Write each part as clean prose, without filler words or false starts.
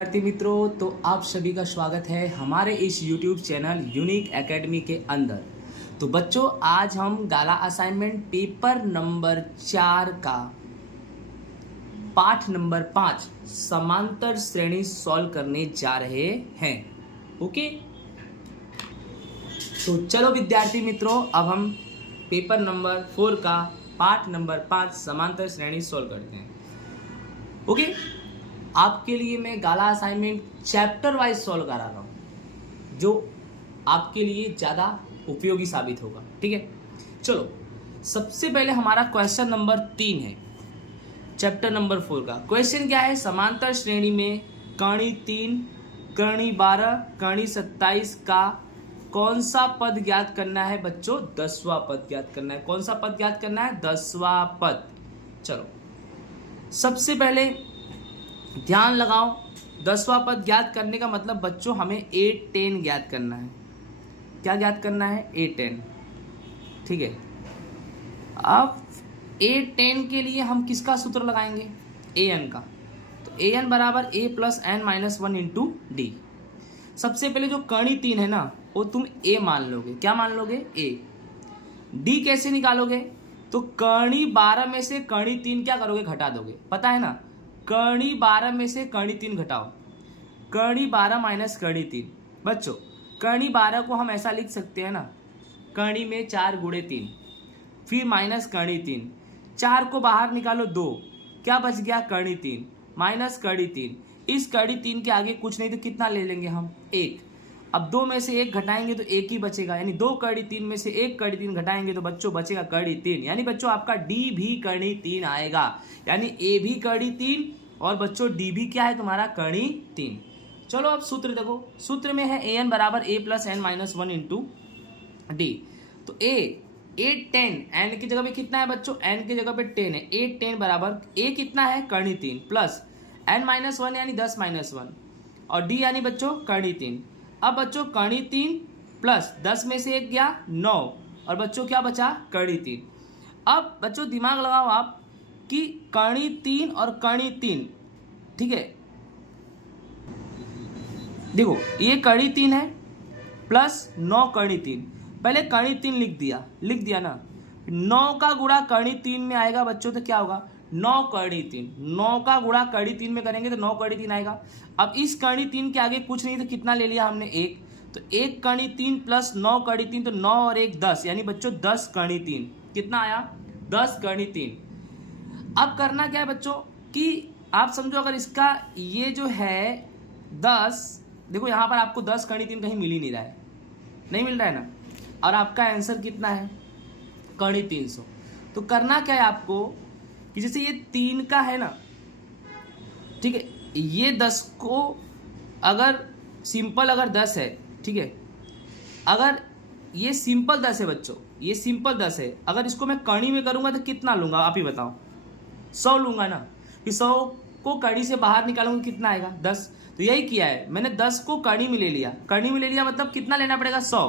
विद्यार्थी मित्रों, तो आप सभी का स्वागत है हमारे इस YouTube चैनल यूनिक एकेडमी के अंदर। तो बच्चों, आज हम गाला असाइनमेंट पेपर नंबर 4 का पाठ नंबर 5 समांतर श्रेणी सॉल्व करने जा रहे हैं। ओके, तो चलो विद्यार्थी मित्रों, अब हम पेपर नंबर 4 का पाठ नंबर 5 समांतर श्रेणी सॉल्व करते हैं। ओके, आपके लिए मैं गाला असाइनमेंट चैप्टर वाइज सॉल्व करा रहा हूँ, जो आपके लिए ज़्यादा उपयोगी साबित होगा। ठीक है, चलो सबसे पहले हमारा क्वेश्चन नंबर 3 है चैप्टर नंबर 4 का। क्वेश्चन क्या है? समांतर श्रेणी में कर्ण 3, कर्ण 12, कर्ण 27 का कौन सा पद ज्ञात करना है बच्चों? 10वां पद ज्ञात करना है। कौन सा पद ज्ञात करना है? 10वां पद। चलो सबसे पहले ध्यान लगाओ, 10वां पद ज्ञात करने का मतलब बच्चों हमें A10 ज्ञात करना है। क्या ज्ञात करना है? A10। ठीक है, अब A10 के लिए हम किसका सूत्र लगाएंगे? AN का। तो AN बराबर A plus N minus 1 into D। सबसे पहले जो कर्ण 3 है ना, वो तुम A मान लोगे। क्या मान लोगे? A। D कैसे निकालोगे? तो कर्ण 12 में से कर्ण 3 क्या करोगे? घटा दोगे। पता है ना, कर्ण 12 में से कर्ण 3 घटाओ, कर्ण 12 माइनस कर्ण 3। बच्चों कर्ण 12 को हम ऐसा लिख सकते हैं ना, कर्ण में 4 गुणे 3, फिर माइनस कर्ण 3, 4 को बाहर निकालो 2, क्या बच गया? कर्ण 3 माइनस कर्ण 3। इस कर्ण 3 के आगे कुछ नहीं तो कितना ले लेंगे हम? 1। अब 2 में से 1 घटाएंगे तो 1 ही बचेगा, यानी 2 कर्ण 3 में से 1 कर्ण 3 घटाएंगे तो बच्चों बचेगा कर्ण 3। यानी बच्चों आपका D भी कर्ण 3 आएगा, यानी A भी कर्ण 3 और बच्चों D भी क्या है तुम्हारा? कर्ण 3। चलो अब सूत्र देखो, सूत्र में है AN बराबर A plus N minus 1 into D। तो A10 N की जगह पे कितना है बच्चों? N की जगह पे 10 है। A10 बराबर A कितना है? कर्ण 3 प्लस N माइनस 1 यानी 10 माइनस 1 और D यानी बच्चों कर्ण 3। अब बच्चों कर्ण 3 प्लस 10 में से 1 गया 9 और बच्चों क्या बचा? कर्ण 3। अब बच्चों दिमाग लगाओ आप कि कर्ण 3 और कर्ण 3, ठीक है, देखो ये कर्ण 3 है प्लस 9 कर्ण 3। पहले कर्ण 3 लिख दिया ना, 9 का गुणा कर्ण 3 में आएगा बच्चों तो क्या होगा? 9 कर्ण 3। 9 का गुणा कर्ण 3 में करेंगे तो 9 कर्ण 3 आएगा। अब इस कर्ण 3 के आगे कुछ नहीं तो कितना ले लिया हमने? 1। तो 1 कर्ण 3 प्लस 9 कर्ण 3, तो 9 और 1 10, यानी बच्चों 10 कर्ण 3। कितना आया? 10 कर्ण 3। अब करना क्या है बच्चों कि आप समझो, अगर इसका ये जो है 10, देखो यहाँ पर आपको 10 कर्ण 3 कहीं मिल ही नहीं रहा है, नहीं मिल रहा है ना, और आपका आंसर कितना है? कर्ण 300। तो करना क्या है आपको कि जैसे ये 3 का है ना, ठीक है, ये 10 को अगर सिंपल अगर 10 है, ठीक है, अगर ये सिंपल 10 है बच्चों, ये सिंपल 10 है, अगर इसको मैं कर्ण में करूंगा तो कितना लूंगा आप ही बताओ? 100 लूंगा ना, कि 100 को कर्ण से बाहर निकालूंगा कितना आएगा? 10। तो यही किया है मैंने, 10 को कर्ण में ले लिया। कर्ण में ले लिया मतलब कितना लेना पड़ेगा? 100,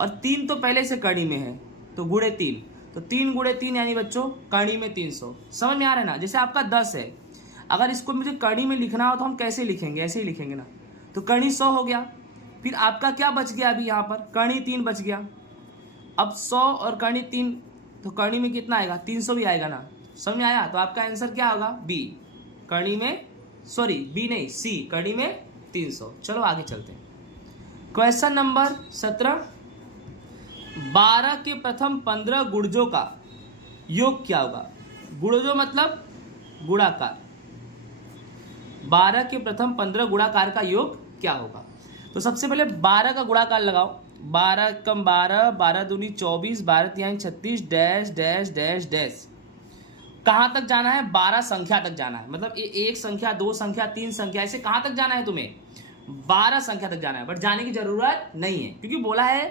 और 3 तो पहले से कर्ण में है तो गुणे 3, तो 3 गुणे 3 यानी बच्चों कर्ण में 300। समझ में आ रहा है ना? जैसे आपका 10 है, अगर इसको मुझे कर्ण में लिखना हो तो हम कैसे लिखेंगे? ऐसे ही लिखेंगे ना। तो कर्ण 100 हो गया, फिर आपका क्या बच गया? अभी यहाँ पर कर्ण 3 बच गया। अब 100 और कर्ण 3, तो कर्ण में कितना आएगा? 300 भी आएगा ना। समझ में आया? तो आपका आंसर क्या होगा? बी, कर्ण में, सॉरी बी नहीं, सी, कर्ण में 300। चलो आगे चलते हैं। क्वेश्चन नंबर 17, 12 के प्रथम 15 गुणजों का योग क्या होगा? गुणजों मतलब गुणाकार। 12 के प्रथम 15 गुणाकार का योग क्या होगा? तो सबसे पहले 12 का गुणाकार लगाओ। 12 कम 12, 12 दूनी 24, 12 तिहाई 36, डैश डैश डैश डैश। कहाँ तक जाना है? 12 संख्या तक जाना है, मतलब ये 1 संख्या, 2 संख्या, 3 संख्या, ऐसे कहाँ तक जाना है तुम्हें? 12 संख्या तक जाना है। बट जाने की जरूरत नहीं है, क्योंकि बोला है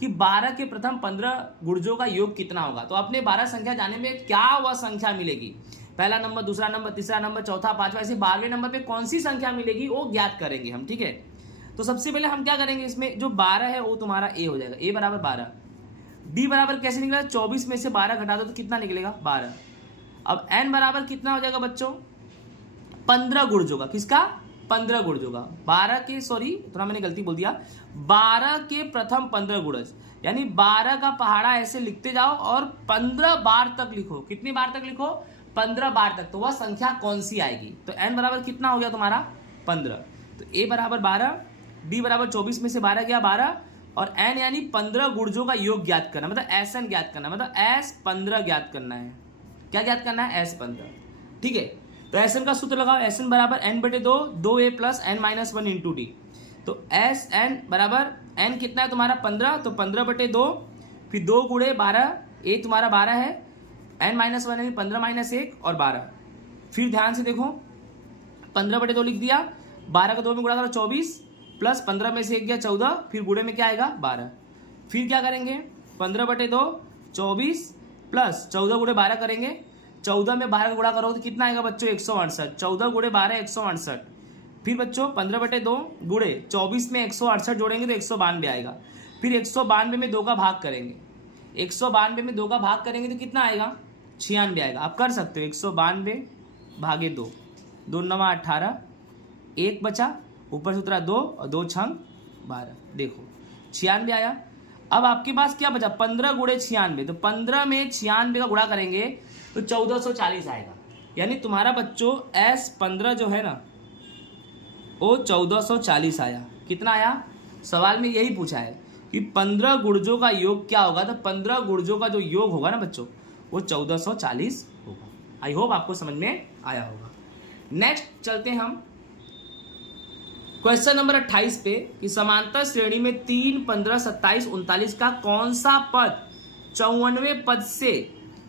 कि 12 के प्रथम 15 गुणजों का योग कितना होगा। तो अपने 12 संख्या जाने में क्या वह संख्या मिलेगी? पहला नंबर, दूसरा नंबर, तीसरा नंबर, चौथा, पांचवा, ऐसे 12वें नंबर पे कौन सी संख्या मिलेगी वो ज्ञात करेंगे हम। ठीक है, तो सबसे पहले हम क्या करेंगे, इसमें जो 12 है वो तुम्हारा ए हो जाएगा। ए बराबर 12। डी बराबर कैसे निकलेगा? 24 में से 12 घटा दो तो कितना निकलेगा? 12। अब एन बराबर कितना हो जाएगा बच्चों? 15 गुणजों का। किसका? 15 गुणजों का, 12 के, सॉरी थोड़ा मैंने गलती बोल दिया, 12 के प्रथम 15 गुणज, यानी 12 का पहाड़ा ऐसे लिखते जाओ और 15 बार तक लिखो। कितनी बार तक लिखो? 15 बार तक। तो वह संख्या कौन सी आएगी? तो n बराबर कितना हो गया तुम्हारा? 15। तो a बराबर 12, d बराबर 24 में से 12 गया 12, और n यानी 15 गुणजों का योग ज्ञात करना, मतलब Sn ज्ञात करना, मतलब S15 ज्ञात करना है। क्या ज्ञात करना है? S15। ठीक है, तो Sn का सूत्र लगाओ। Sn बराबर n/2, 2a plus n-1 into D. तो Sn बराबर n कितना है तुम्हारा? 15, तो 15/2, फिर 2 गुणे 12, a तुम्हारा 12 है, n-1 यानी 15 - 1 और 12। फिर ध्यान से देखो, 15/2 लिख दिया, 12 का 2 में गुणा करो 24, प्लस 15 में से 1 गया 14, फिर गुणे में क्या आएगा? 12। फिर क्या करेंगे? 15/2 24 प्लस 14 गुणे 12 करेंगे, 14 में 12 का गुणा करो तो कितना आएगा बच्चों? 168। 14 गुणे 12 168। फिर बच्चों 15/2 गुणे 24 में 168 जोड़ेंगे तो 192 आएगा। फिर 192 में 2 का भाग करेंगे, 192 में 2 का भाग करेंगे तो कितना आएगा? 96 आएगा। आप कर सकते हो, 192 भागे 2, 2 9 18, 1 बचा, ऊपर से उतरा 2 और 2 छंग 12, देखो 96 आया। अब आपके पास क्या बचा? 15 गुणे 96, तो 15 में 96 का गुणा करेंगे तो 1440 आएगा। यानी तुम्हारा बच्चों S15 जो है ना वो 1440 आया। कितना आया? सवाल में यही पूछा है कि 15 गुणजों का योग क्या होगा, तो 15 गुणजों का जो योग होगा ना बच्चों वो 1440 होगा। आई होप आपको समझ में आया होगा। नेक्स्ट चलते हैं हम क्वेश्चन नंबर 28 पे कि समांतर श्रेणी में 3, 15, 27, 39 का कौन सा पद 54वें पद से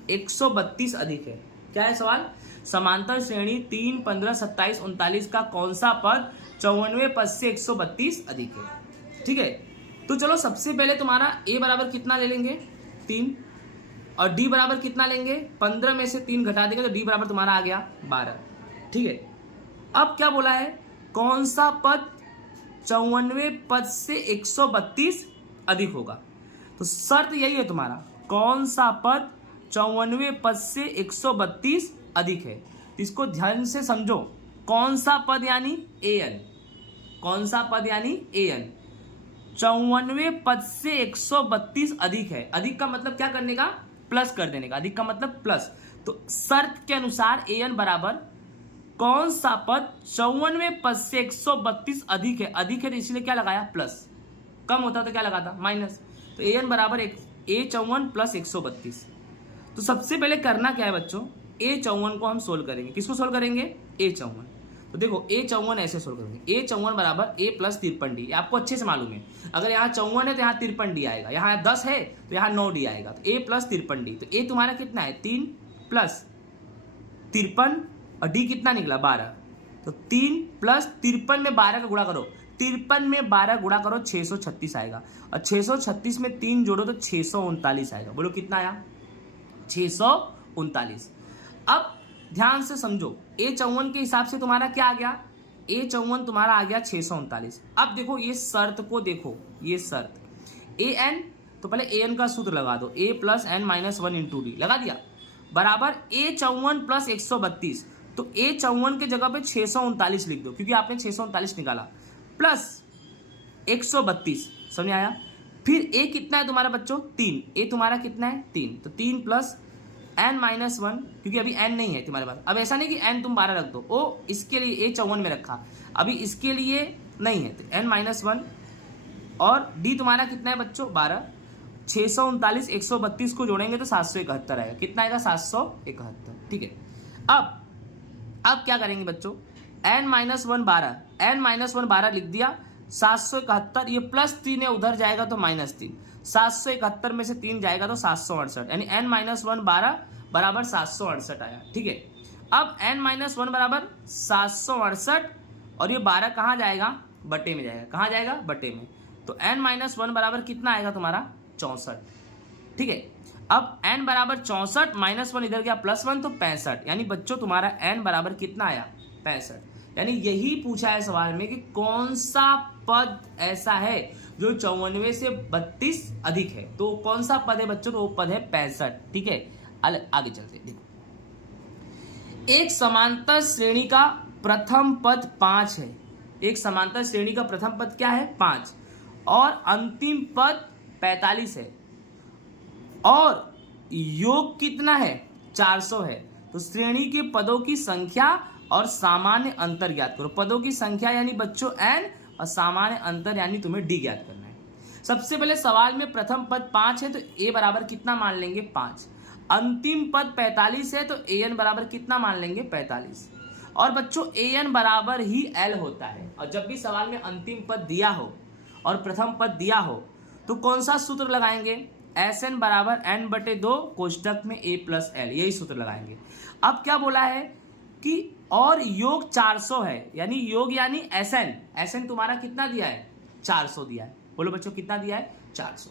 132 अधिक है? क्या है सवाल? समांतर श्रेणी 3, 15, 27, 39 का कौन सा पद 54वें पद से 132 अधिक है? ठीक है, तो चलो सबसे पहले तुम्हारा a बराबर कितना ले लेंगे? 3, और d बराबर कितना लेंगे? 15 में से 3 घटा देंगे तो d बराबर तुम्हारा आ गया 12। ठीक है, अब क्या बोला है? कौन सा पद 54वें पद से 132 अधिक होगा? तो शर्त यही है तुम्हारा, कौन सा पद 54वें पद से 132 अधिक है। इसको ध्यान से समझो, कौन सा पद यानी an, कौन सा पद यानी an 54वें पद से 132 अधिक है। अधिक का मतलब क्या करने का? प्लस कर देने का। अधिक का मतलब प्लस। तो शर्त के अनुसार an बराबर कौन सा पद 54वें पद से 132 अधिक है। अधिक है तो इसलिए क्या लगाया? प्लस। कम होता तो क्या लगाता? माइनस। तो an बराबर a54 प्लस 132। तो सबसे पहले करना क्या है बच्चों? a54 को हम सोल्व करेंगे। किसको सोल्व करेंगे? a54। तो देखो a54 ऐसे सोल्व करेंगे, a54 बराबर a प्लस 53d। आपको अच्छे से मालूम है, अगर यहाँ 54 है तो यहाँ 53d आएगा, यहाँ 10 है तो यहाँ 9d आएगा। तो a प्लस 53d, तो a तुम्हारा कितना है? 3 प्लस 53 और d कितना निकला? 12। तो 3 प्लस 53 में 12 का गुणा करो, 53 में 12 गुणा करो 636 आएगा, और 636 में 3 जोड़ो तो 639 आएगा। बोलो कितना आया? 639। अब ध्यान से समझो, a54 के हिसाब से तुम्हारा क्या आ गया? a54 तुम्हारा आ गया 639। अब देखो ये शर्त को देखो, ये शर्त an, तो पहले an का सूत्र लगा दो, a plus n-1 into D लगा दिया, बराबर a54 प्लस 132। तो a54 के जगह पे 639 लिख दो, क्योंकि आपने 639 निकाला, प्लस 132। समझ में आया? फिर a कितना है तुम्हारा बच्चों? 3। a तुम्हारा कितना है? 3। तो 3 प्लस n-1, क्योंकि अभी n नहीं है तुम्हारे पास। अब ऐसा नहीं कि n तुम 12 रख दो, ओ इसके लिए a54 में रखा, अभी इसके लिए नहीं है, तो n-1, और d तुम्हारा कितना है बच्चों? 12। 639 132 को जोड़ेंगे तो 771 आएगा। कितना आएगा? 771। ठीक है, अब क्या करेंगे बच्चों? n-1 12, n-1 12 लिख दिया, 771, ये प्लस 3 है उधर जाएगा तो -3, 771 में से 3 जाएगा तो 768, यानी n-1 12 बराबर 768 आया। ठीक है, अब n-1 बराबर 768, और ये 12 कहाँ जाएगा? बटे में जाएगा। कहाँ जाएगा? बटे में। तो n-1 बराबर कितना आएगा तुम्हारा? 64। ठीक है, अब n बराबर 64, -1 इधर गया +1 तो 65, यानी बच्चों तुम्हारा n बराबर कितना आया? 65। यानी यही पूछा है सवाल में कि कौन सा पद ऐसा है जो 54वें से 32 अधिक है। तो कौन सा पद है बच्चों? तो वो पद है 65। ठीक है, आगे चलते हैं। देखो, एक समांतर श्रेणी का प्रथम पद 5 है एक समांतर श्रेणी का प्रथम पद क्या है 5 और अंतिम पद 45 है और योग कितना है 400 है। तो श्रेणी के पदों की संख्या और सामान्य अंतर ज्ञात करो। पदों की संख्या यानी बच्चों n और सामान्य अंतर यानी तुम्हें d ज्ञात करना है। सबसे पहले सवाल में प्रथम पद 5 है तो a बराबर कितना मान लेंगे 5। अंतिम पद 45 है तो an बराबर कितना मान लेंगे 45। और बच्चों an बराबर ही l होता है। और जब भी सवाल में अंतिम पद दिया हो और प्रथम पद दिया हो तो कौन सा सूत्र लगाएंगे Sn बराबर n/2 कोष्टक में a प्लस l, यही सूत्र लगाएंगे। अब क्या बोला है कि और योग 400 है यानी योग यानी Sn तुम्हारा कितना दिया है 400 दिया है। बोलो बच्चों कितना दिया है 400।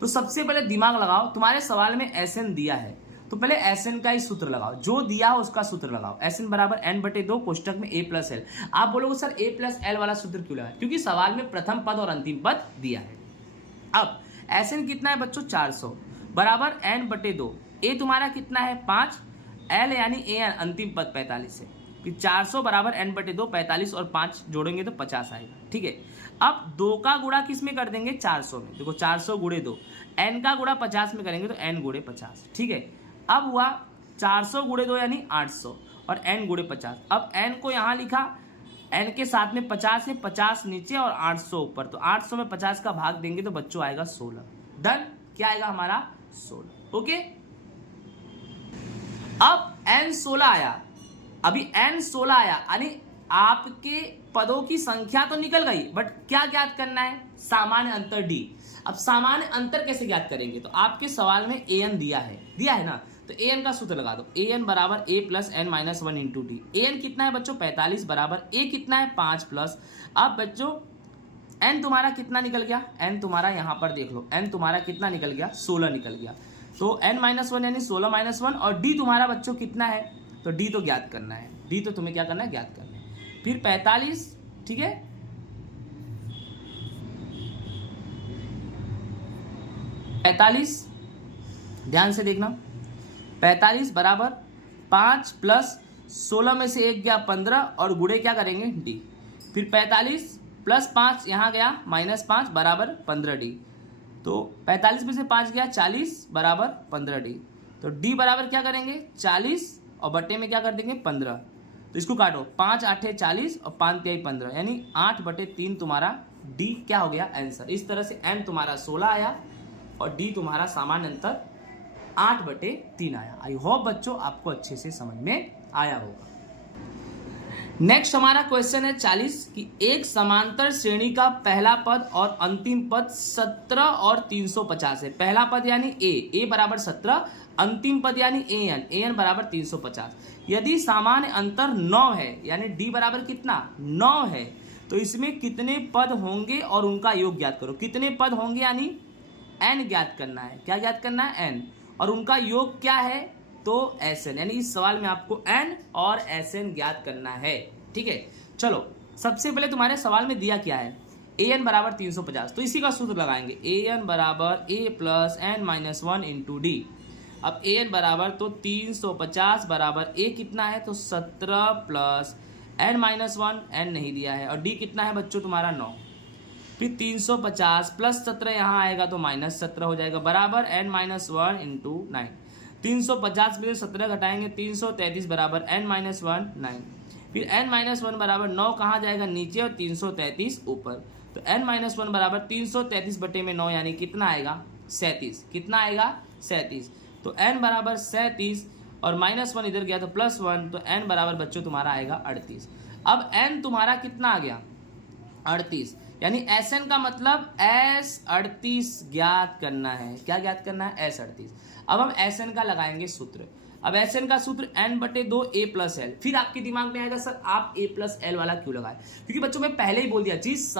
तो सबसे पहले दिमाग लगाओ, तुम्हारे सवाल में Sn दिया है तो पहले Sn का ही सूत्र लगाओ, जो दिया हो उसका सूत्र लगाओ। Sn बराबर n/2 कोष्टक में a प्लस l। आप बोलोगे सर a प्लस l वाला सूत्र क्यों लगाया, क्योंकि सवाल में प्रथम पद और अंतिम पद दिया है। अब Sn कितना है बच्चों 400 बराबर n/2, a तुम्हारा कितना है 5, l यानी a अंतिम पद 45 है। फिर 400 बराबर n/2 45 और 5 जोड़ेंगे तो 50 आएगा। ठीक है, अब 2 का गुणा किस में कर देंगे 400 में। देखो 400 गुणे 2, n का गुणा 50 में करेंगे तो n गुणे 50। ठीक है, अब हुआ 400 गुणे 2 यानी 800 और n गुणे 50। अब n को यहाँ लिखा, n के साथ में 50 है, 50 नीचे और 800 ऊपर, तो 800 में 50 का भाग देंगे तो बच्चों आएगा 16। डन, क्या आएगा हमारा 16। ओके, अब n 16 आया, अभी n 16 आया यानी आपके पदों की संख्या तो निकल गई, बट क्या ज्ञात करना है सामान्य अंतर d। अब सामान्य अंतर कैसे ज्ञात करेंगे, तो आपके सवाल में an दिया है ना, तो an का सूत्र लगा दो। an बराबर a plus n minus 1 into D. an कितना है बच्चों 45 बराबर a कितना है 5 प्लस, अब बच्चों n तुम्हारा कितना निकल गया, n तुम्हारा यहाँ पर देख लो, n तुम्हारा कितना निकल गया 16 निकल गया। तो n माइनस 1 यानी 16 माइनस 1 और d तुम्हारा बच्चों कितना है, तो d तो ज्ञात करना है, d तो तुम्हें क्या करना है ज्ञात करना है। फिर 45, ठीक है, 45 ध्यान से देखना, 45 बराबर 5 प्लस 16 में से 1 गया 15 और गुणे क्या करेंगे d। फिर 45 प्लस 5 यहाँ गया माइनस 5 बराबर 15d। तो 45 में से 5 गया 40 बराबर 15d। तो d बराबर क्या करेंगे 40 और बटे में क्या कर देंगे 15। तो इसको काटो, 5 8 40 और 5 3 15 यानी 8/3 तुम्हारा d क्या हो गया आंसर। इस तरह से n तुम्हारा 16 आया और d तुम्हारा सामान्य अंतर 8/3 आया। आई होप बच्चों आपको अच्छे से समझ में आया होगा। नेक्स्ट हमारा क्वेश्चन है 40 कि एक समांतर श्रेणी का पहला पद और अंतिम पद 17 और 350 है। पहला पद यानी a बराबर 17, अंतिम पद यानी an बराबर 350। यदि सामान्य अंतर 9 है यानी d बराबर कितना 9 है, तो इसमें कितने पद होंगे और उनका योग ज्ञात करो। कितने पद होंगे यानी n ज्ञात करना है। क्या ज्ञात करना है n, और उनका योग क्या है तो Sn, यानी इस सवाल में आपको n और Sn ज्ञात करना है। ठीक है, चलो सबसे पहले तुम्हारे सवाल में दिया क्या है an बराबर 350, तो इसी का सूत्र लगाएंगे an बराबर a plus n minus 1 into D. अब an बराबर तो 350 बराबर a कितना है तो 17 प्लस n माइनस 1, n नहीं दिया है, और d कितना है बच्चों तुम्हारा 9। फिर 350 प्लस 17 यहाँ आएगा तो माइनस 17 हो जाएगा बराबर n माइनस 1 इंटू 9। 350 में से 17 घटाएंगे 333 बराबर n माइनस 1 9। फिर n माइनस 1 बराबर 9 कहाँ जाएगा नीचे और 333 ऊपर। तो n माइनस 1 बराबर 333 बटे में 9 यानी कितना आएगा 37। कितना आएगा 37। तो n बराबर 37 और माइनस 1 इधर गया तो प्लस 1, तो n बराबर बच्चों तुम्हारा आएगा 38। अब n तुम्हारा कितना आ गया 38, यानी Sn का मतलब S38 ज्ञात करना है। क्या ज्ञात करना है S38। अब हम Sn का लगाएंगे सूत्र। अब Sn का सूत्र n/2 a प्लस l। फिर आपके दिमाग में आएगा सर आप a प्लस l वाला क्यों लगाए, क्योंकि बच्चों मैं पहले ही बोल दिया जिस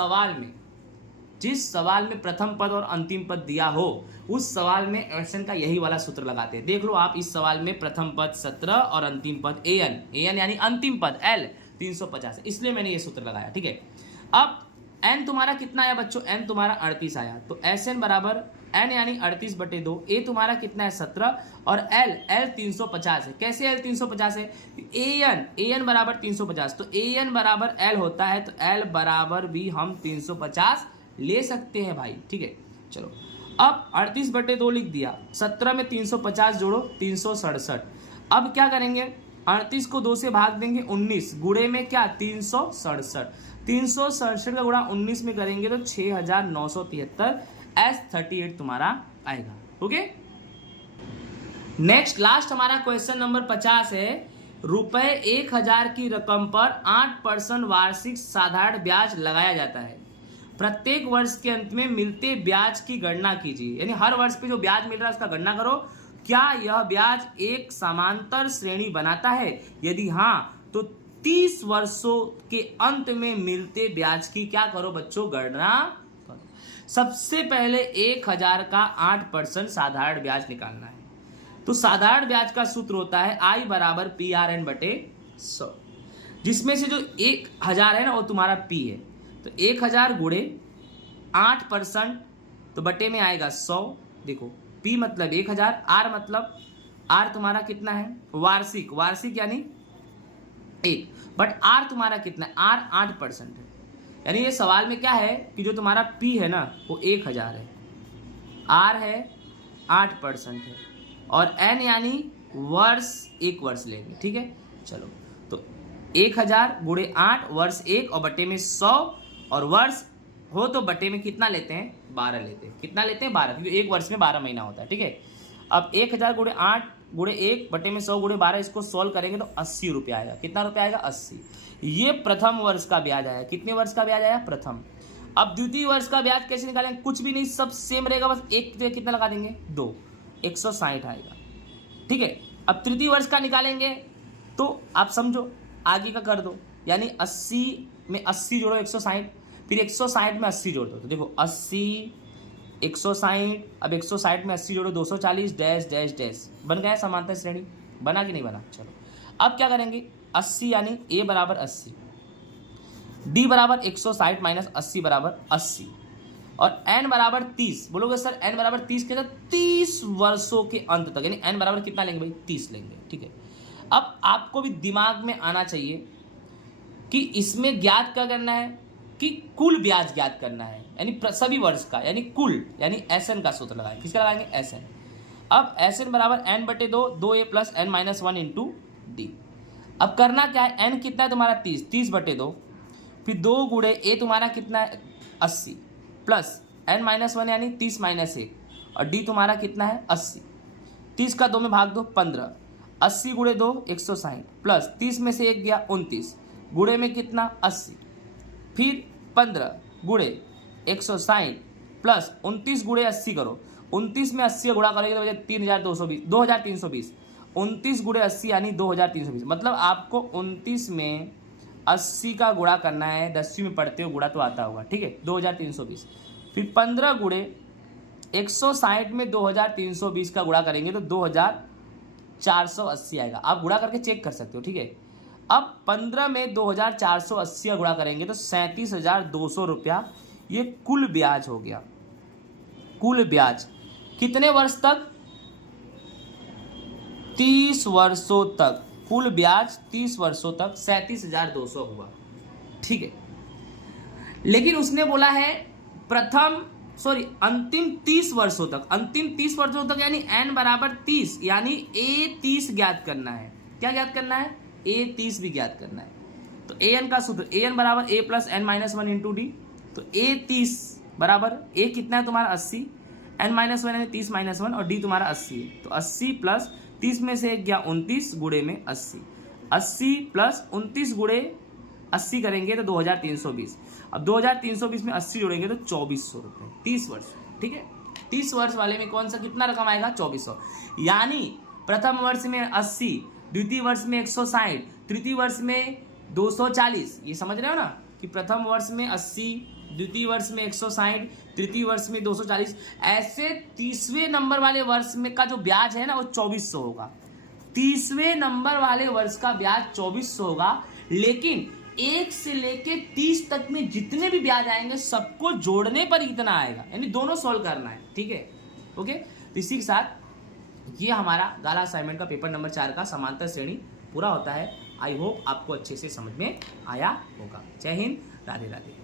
सवाल में प्रथम पद और अंतिम पद दिया हो उस सवाल में Sn का यही वाला सूत्र लगाते हैं। देख लो आप, इस सवाल में प्रथम पद 17 और अंतिम पद an यानी अंतिम पद l 350 है, इसलिए मैंने ये सूत्र लगाया। ठीक है, अब एन तुम्हारा कितना आया बच्चों, एन तुम्हारा 38 आया, तो एस एन बराबर एन यानी 38/2, ए तुम्हारा कितना है 17, और एल 350 है। कैसे एल 350 है, ए एन बराबर 350, तो ए एन बराबर एल होता है, तो एल बराबर भी हम 350 ले सकते हैं भाई, ठीक है। चलो अब 38/2 लिख दिया, 17 में 350 जोड़ो 367। अब क्या करेंगे, 38 को 2 से भाग देंगे, 19 गुणे में क्या 367, 367 का गुणा 19 में करेंगे तो 6973 S38 तुम्हारा आएगा। ओके, नेक्स्ट लास्ट हमारा क्वेश्चन नंबर 50 है। रुपए 1000 की रकम पर 8% वार्षिक साधारण ब्याज लगाया जाता है। प्रत्येक वर्ष के अंत में मिलते ब्याज की गणना कीजिए, यानी हर वर्ष पे जो ब्याज मिल रहा है उसका गणना करो। क्या यह ब्याज एक समांतर श्रेणी बनाता है? यदि हाँ तो 30 वर्षों के अंत में मिलते ब्याज की क्या करो बच्चों, गणना करो। सबसे पहले 1000 का 8% साधारण ब्याज निकालना है। तो साधारण ब्याज का सूत्र होता है I बराबर PRN बटे 100, जिसमें से जो 1000 है ना वो तुम्हारा P है, तो 1000 गुणे 8% तो बटे में आएगा 100। देखो P मतलब 1000, R मतलब R तुम्हारा कितना है वार्षिक, वार्षिक यानी 1, बट R तुम्हारा कितना है, R 8% है। यानी ये सवाल में क्या है कि जो तुम्हारा P है ना वो 1000 है, R है 8% है, और N यानी वर्ष, 1 वर्ष लेंगे, ठीक है। चलो तो 1000 गुणे 8 वर्ष 1 और बटे में 100, और वर्ष हो तो बटे में कितना लेते हैं, 12 लेते हैं। कितना लेते हैं, 12, क्योंकि 1 वर्ष में 12 महीना होता है, ठीक है। अब 1000 गुणे 8 गुणे 1 बटे में 100 गुणे 12, इसको सॉल्व करेंगे तो 80 रुपये आएगा। कितना रुपये आएगा, 80। ये प्रथम वर्ष का ब्याज आया। कितने वर्ष का ब्याज आया, प्रथम। अब द्वितीय वर्ष का ब्याज कैसे निकालेंगे, कुछ भी नहीं, सब सेम रहेगा, बस एक जगह कितना लगा देंगे, 2, 160 आएगा, ठीक है। अब तृतीय वर्ष का निकालेंगे तो आप समझो आगे का कर दो, यानी 80 में 80 जोड़ो 160, फिर 160 में 80 जोड़ दो, तो देखो 80 160, अब 160 में 80 जोड़ो 240 डैश डैश डैश, बन गया समांतर श्रेणी, बना कि नहीं बना। चलो अब क्या करेंगे, 80 यानी A बराबर 80, D बराबर 160 माइनस 80 बराबर 80, और N बराबर 30। बोलोगे सर N बराबर 30 के साथ 30 वर्षों के अंत तक, यानी N बराबर कितना लेंगे भाई, 30 लेंगे, ठीक है। अब आपको भी दिमाग में आना चाहिए कि इसमें ज्ञात क्या करना है, कि कुल ब्याज ज्ञात करना है, यानी सभी वर्ष का, यानी कुल, यानी SN का सूत्र लगाएंगे। किसका लगाएंगे, SN। अब SN बराबर N बटे 2, 2A plus N minus 1 into D। अब करना क्या है, N कितना है तुम्हारा 30, 30 बटे 2, फिर 2 गुणे A तुम्हारा कितना है 80, प्लस N माइनस 1 यानी 30 माइनस 1, और D तुम्हारा कितना है 80। 30 का 2 में भाग दो 15, 80 गुणे 2 160, प्लस 30 में से 1 गया 29, गुणे में कितना 80, फिर 15 गुणे 160 प्लस 29 गुणे 80 करो, 29 में 80 का गुणा करोगे तो 3220, 2320, 29 गुणे 80 यानी 2320। मतलब आपको 29 में 80 का गुणा करना है, 10वीं में पढ़ते हो गुणा तो आता होगा, ठीक है, 2320। फिर 15 गुणे 160 में 2320 का गुणा करेंगे तो 2480 आएगा। आप गुणा करके चेक कर सकते हो, ठीक है। अब 15 में 2480 का गुणा करेंगे तो 37,200 रुपया ये कुल ब्याज हो गया। कुल ब्याज कितने वर्ष तक, 30 वर्षों तक। कुल ब्याज 30 वर्षों तक 37,200 हुआ, ठीक है। लेकिन उसने बोला है अंतिम 30 वर्षों तक, अंतिम 30 वर्षों तक यानी n बराबर 30, यानी A 30 ज्ञात करना है। क्या ज्ञात करना है, A 30 भी ज्ञात करना है। तो an का सूत्र an बराबर A plus n minus 1 into D. तो A 30 बराबर A कितना है तुम्हारा 80, n माइनस 1 यानी 30 माइनस 1, और D तुम्हारा 80 है। तो 80 प्लस 30 में से 1 गया 29 गुणे में 80, 80 प्लस 29 गुणे 80 करेंगे तो 2320। अब 2320 में 80 जोड़ेंगे तो 2400 रुपये, 30 वर्ष, ठीक है। 30 वर्ष वाले में कौन सा कितना रकम आएगा, 2400। यानी प्रथम वर्ष में 80, द्वितीय वर्ष में 160, तृतीय वर्ष में 240। ये समझ रहे हो ना कि प्रथम वर्ष में 80, द्वितीय वर्ष में 160, तृतीय वर्ष में 240। ऐसे 30वें नंबर वाले वर्ष में का जो ब्याज है ना वो 2400 होगा। 30वें नंबर वाले वर्ष का ब्याज 2400 होगा। लेकिन 1 से लेके 30 तक में जितने भी ब्याज आएंगे सबको जोड़ने पर इतना आएगा, यानी दोनों सॉल्व करना है, ठीक है। ओके, तो इसी के साथ ये हमारा गाला असाइनमेंट का पेपर नंबर 4 का समांतर श्रेणी पूरा होता है। आई होप आपको अच्छे से समझ में आया होगा। जय हिंद, राधे राधे।